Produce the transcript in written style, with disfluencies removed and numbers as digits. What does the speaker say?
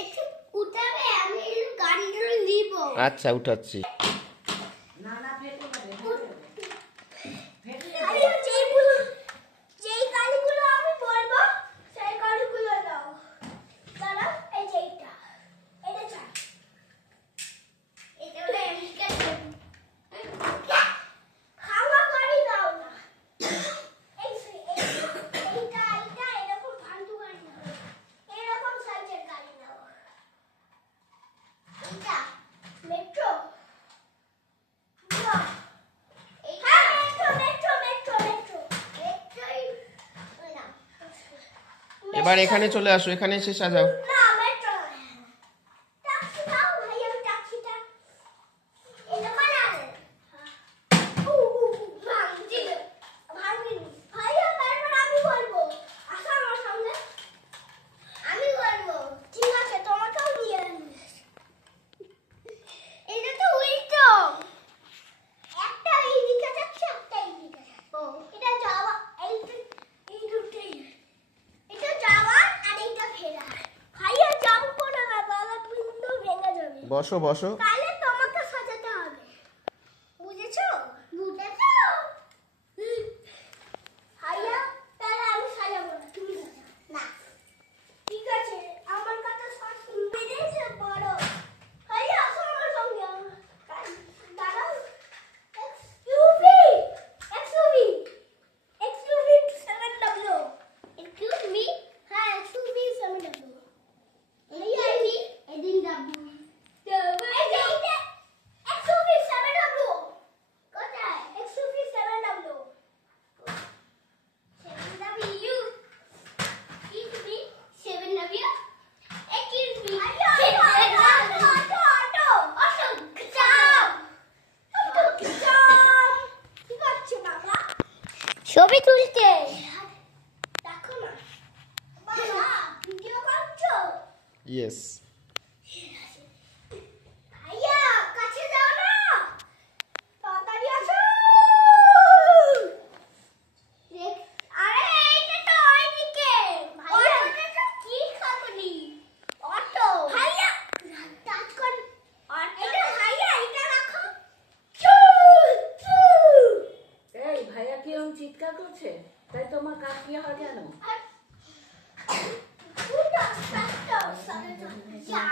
একটু উঠাবে, আমি গাড়িটা নিব। আচ্ছা উঠাচ্ছি। এবার এখানে চলে আসো, এখানে এসে সাজাও। বসো বসো। কালে তোমাকে সাজাতে হবে, বুঝেছো? বুঝেছো? হাইয়া, তাহলে আমি সাজাবো না, তুমি সাজাও। না ঠিক আছে, আমার কথা সব শুনবে দিয়েছে বড়। হাইয়া, আসো আমার সঙ্গে। দাঁড়াও। এক্সকিউভি 7W। Excuse me. হ্যাঁ, এক্সকিউভি 7W। হাইয়া, এদিন ডাব্লিউ। ছবি তুলতে দেখো না, বাবা ভিডিও করছো? ইয়েস। ভাইয়া কাছে যাও না, তাড়াতাড়ি আসো। আরে এইটা তো ওইদিকে। ভাইয়া এটা কি খাবনি? অটো। ভাইয়া টাচ কর। এটা ভাইয়া, এটা রাখো। এই ভাইয়া কি ওম চিৎকার করছে? তাই তোমার কাজ কি হয় কেন? যা